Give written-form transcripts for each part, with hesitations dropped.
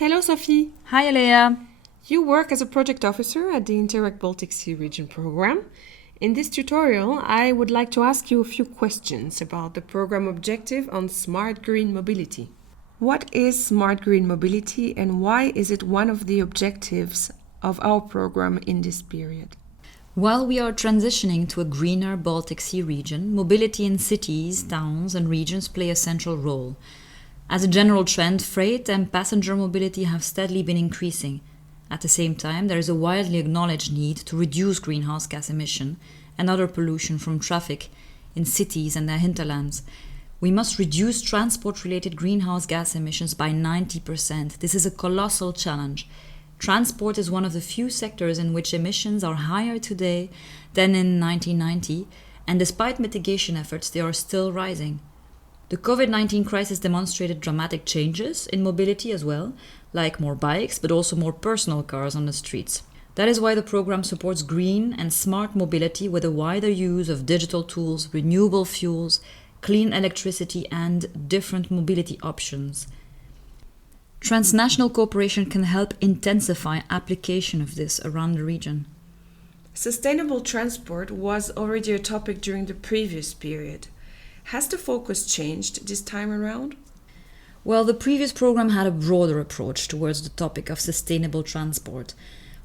Hello, Sophie. Hi, Alea. You work as a project officer at the Interreg Baltic Sea Region program. In this tutorial, I would like to ask you a few questions about the program objective on smart green mobility. What is smart green mobility and why is it one of the objectives of our program in this period? While we are transitioning to a greener Baltic Sea region, mobility in cities, towns, and regions play a central role. As a general trend, freight and passenger mobility have steadily been increasing. At the same time, there is a widely acknowledged need to reduce greenhouse gas emission and other pollution from traffic in cities and their hinterlands. We must reduce transport-related greenhouse gas emissions by 90%. This is a colossal challenge. Transport is one of the few sectors in which emissions are higher today than in 1990, and despite mitigation efforts, they are still rising. The COVID-19 crisis demonstrated dramatic changes in mobility as well, like more bikes, but also more personal cars on the streets. That is why the program supports green and smart mobility with a wider use of digital tools, renewable fuels, clean electricity, and different mobility options. Transnational cooperation can help intensify application of this around the region. Sustainable transport was already a topic during the previous period. Has the focus changed this time around? Well, the previous program had a broader approach towards the topic of sustainable transport.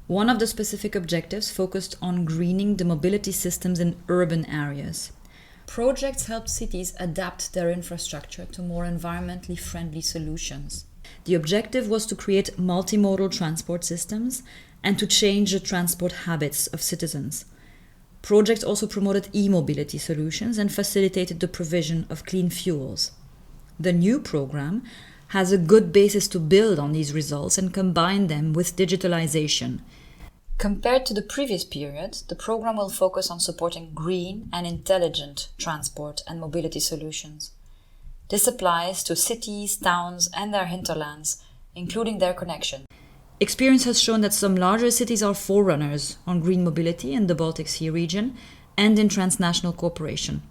One of the specific objectives focused on greening the mobility systems in urban areas. Projects helped cities adapt their infrastructure to more environmentally friendly solutions. The objective was to create multimodal transport systems and to change the transport habits of citizens. Projects also promoted e-mobility solutions and facilitated the provision of clean fuels. The new program has a good basis to build on these results and combine them with digitalization. Compared to the previous period, the program will focus on supporting green and intelligent transport and mobility solutions. This applies to cities, towns, and their hinterlands, including their connection. Experience has shown that some larger cities are forerunners on green mobility in the Baltic Sea region and in transnational cooperation.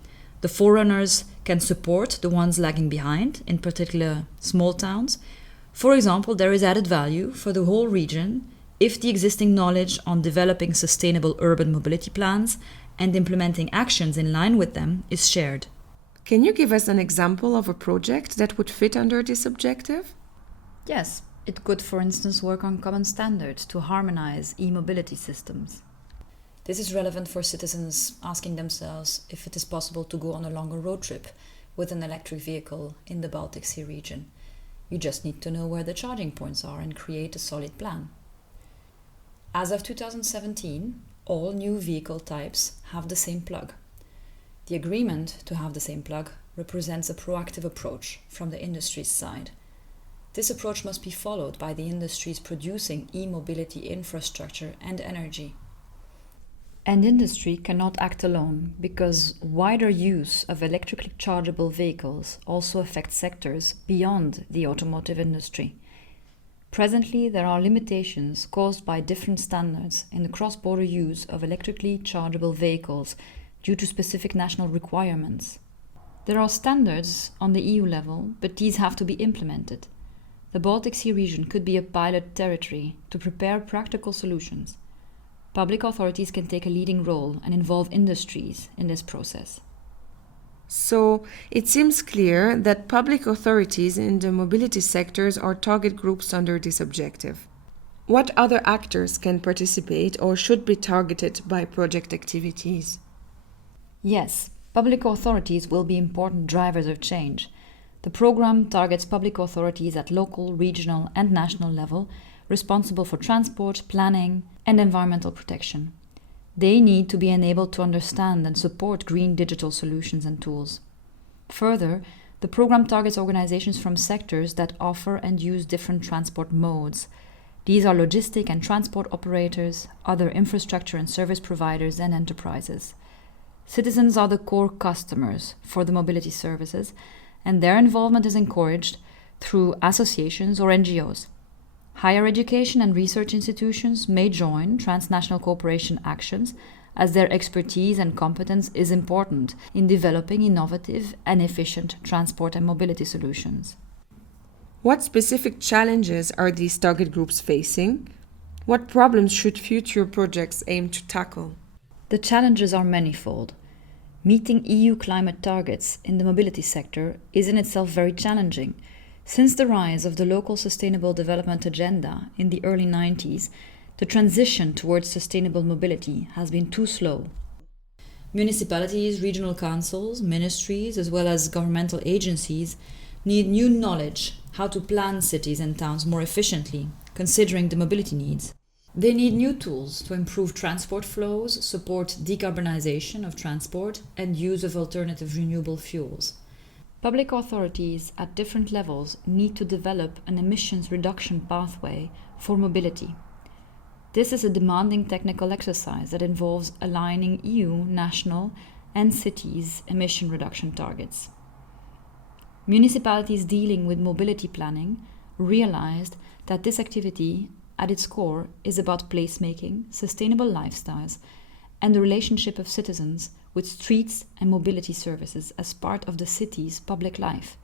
The forerunners can support the ones lagging behind, in particular small towns. For example, there is added value for the whole region if the existing knowledge on developing sustainable urban mobility plans and implementing actions in line with them is shared. Can you give us an example of a project that would fit under this objective? Yes, it could, for instance, work on common standards to harmonise e-mobility systems. This is relevant for citizens asking themselves if it is possible to go on a longer road trip with an electric vehicle in the Baltic Sea region. You just need to know where the charging points are and create a solid plan. As of 2017, all new vehicle types have the same plug. The agreement to have the same plug represents a proactive approach from the industry's side. This approach must be followed by the industries producing e-mobility infrastructure and energy. And industry cannot act alone because wider use of electrically chargeable vehicles also affects sectors beyond the automotive industry. Presently, there are limitations caused by different standards in the cross-border use of electrically chargeable vehicles due to specific national requirements. There are standards on the EU level, but these have to be implemented. The Baltic Sea region could be a pilot territory to prepare practical solutions. Public authorities can take a leading role and involve industries in this process. So, it seems clear that public authorities in the mobility sectors are target groups under this objective. What other actors can participate or should be targeted by project activities? Yes, public authorities will be important drivers of change. The program targets public authorities at local, regional, and national level responsible for transport, planning, and environmental protection. They need to be enabled to understand and support green digital solutions and tools. Further, the program targets organizations from sectors that offer and use different transport modes. These are logistic and transport operators, other infrastructure and service providers, and enterprises. Citizens are the core customers for the mobility services, and their involvement is encouraged through associations or NGOs. Higher education and research institutions may join transnational cooperation actions as their expertise and competence is important in developing innovative and efficient transport and mobility solutions. What specific challenges are these target groups facing? What problems should future projects aim to tackle? The challenges are manifold. Meeting EU climate targets in the mobility sector is in itself very challenging. Since the rise of the local sustainable development agenda in the early 90s, the transition towards sustainable mobility has been too slow. Municipalities, regional councils, ministries, as well as governmental agencies need new knowledge how to plan cities and towns more efficiently, considering the mobility needs. They need new tools to improve transport flows, support decarbonisation of transport, and use of alternative renewable fuels. Public authorities at different levels need to develop an emissions reduction pathway for mobility. This is a demanding technical exercise that involves aligning EU, national, and cities' emission reduction targets. Municipalities dealing with mobility planning realized that this activity at its core is about placemaking, sustainable lifestyles, and the relationship of citizens with streets and mobility services as part of the city's public life.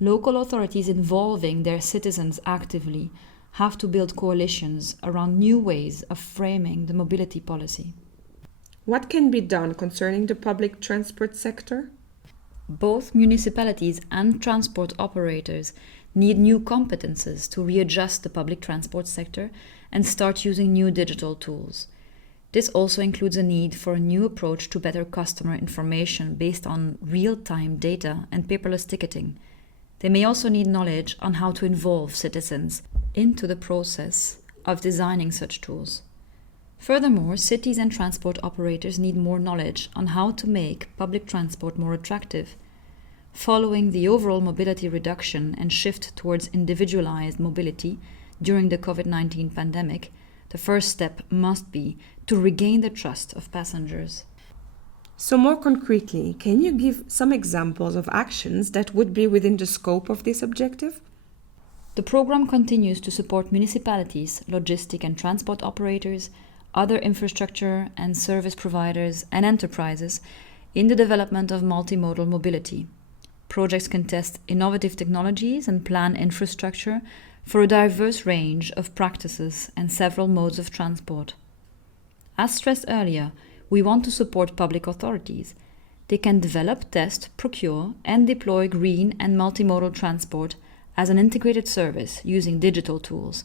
Local authorities involving their citizens actively have to build coalitions around new ways of framing the mobility policy. What can be done concerning the public transport sector? Both municipalities and transport operators need new competences to readjust the public transport sector and start using new digital tools. This also includes a need for a new approach to better customer information based on real-time data and paperless ticketing. They may also need knowledge on how to involve citizens into the process of designing such tools. Furthermore, cities and transport operators need more knowledge on how to make public transport more attractive. Following the overall mobility reduction and shift towards individualized mobility during the COVID-19 pandemic, the first step must be to regain the trust of passengers. So more concretely, can you give some examples of actions that would be within the scope of this objective? The program continues to support municipalities, logistic and transport operators, other infrastructure and service providers and enterprises in the development of multimodal mobility. Projects can test innovative technologies and plan infrastructure for a diverse range of practices and several modes of transport. As stressed earlier, we want to support public authorities. They can develop, test, procure, and deploy green and multimodal transport as an integrated service using digital tools.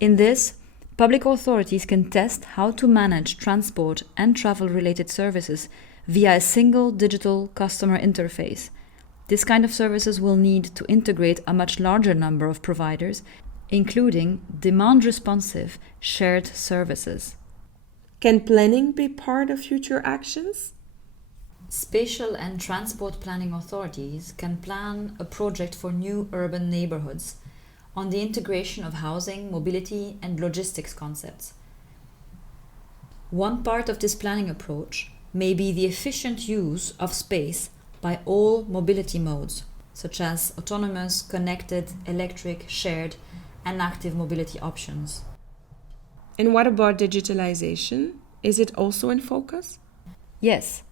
In this, public authorities can test how to manage transport and travel-related services via a single digital customer interface. This kind of services will need to integrate a much larger number of providers, including demand-responsive shared services. Can planning be part of future actions? Spatial and transport planning authorities can plan a project for new urban neighborhoods on the integration of housing, mobility, and logistics concepts. One part of this planning approach may be the efficient use of space by all mobility modes, such as autonomous, connected, electric, shared, and active mobility options. And what about digitalization? Is it also in focus? Yes.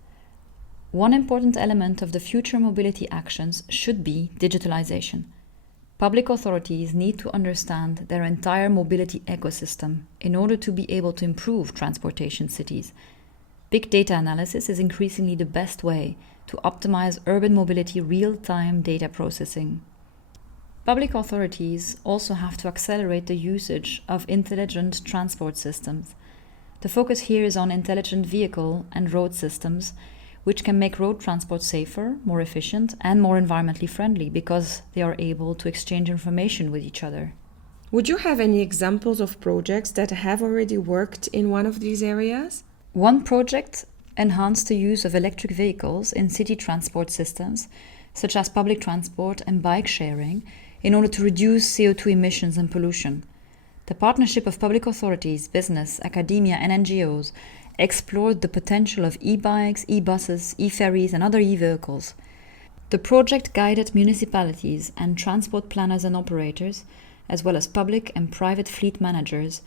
One important element of the future mobility actions should be digitalization. Public authorities need to understand their entire mobility ecosystem in order to be able to improve transportation cities. Big data analysis is increasingly the best way to optimize urban mobility real-time data processing. Public authorities also have to accelerate the usage of intelligent transport systems. The focus here is on intelligent vehicle and road systems, which can make road transport safer, more efficient, and more environmentally friendly because they are able to exchange information with each other. Would you have any examples of projects that have already worked in one of these areas? One project enhanced the use of electric vehicles in city transport systems, such as public transport and bike sharing, in order to reduce CO2 emissions and pollution. The partnership of public authorities, business, academia, and NGOs explored the potential of e-bikes, e-buses, e-ferries, and other e-vehicles. The project guided municipalities and transport planners and operators, as well as public and private fleet managers,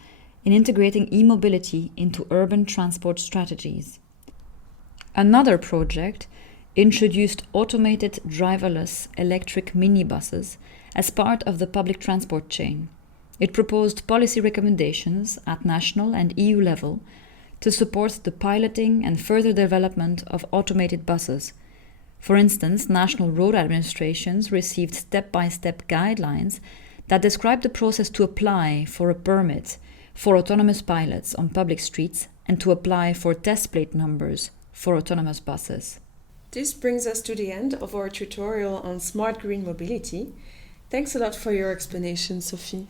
in integrating e-mobility into urban transport strategies. Another project introduced automated driverless electric minibuses as part of the public transport chain. It proposed policy recommendations at national and EU level to support the piloting and further development of automated buses. For instance, national road administrations received step-by-step guidelines that describe the process to apply for a permit for autonomous pilots on public streets and to apply for test plate numbers for autonomous buses. This brings us to the end of our tutorial on smart green mobility. Thanks a lot for your explanation, Sophie.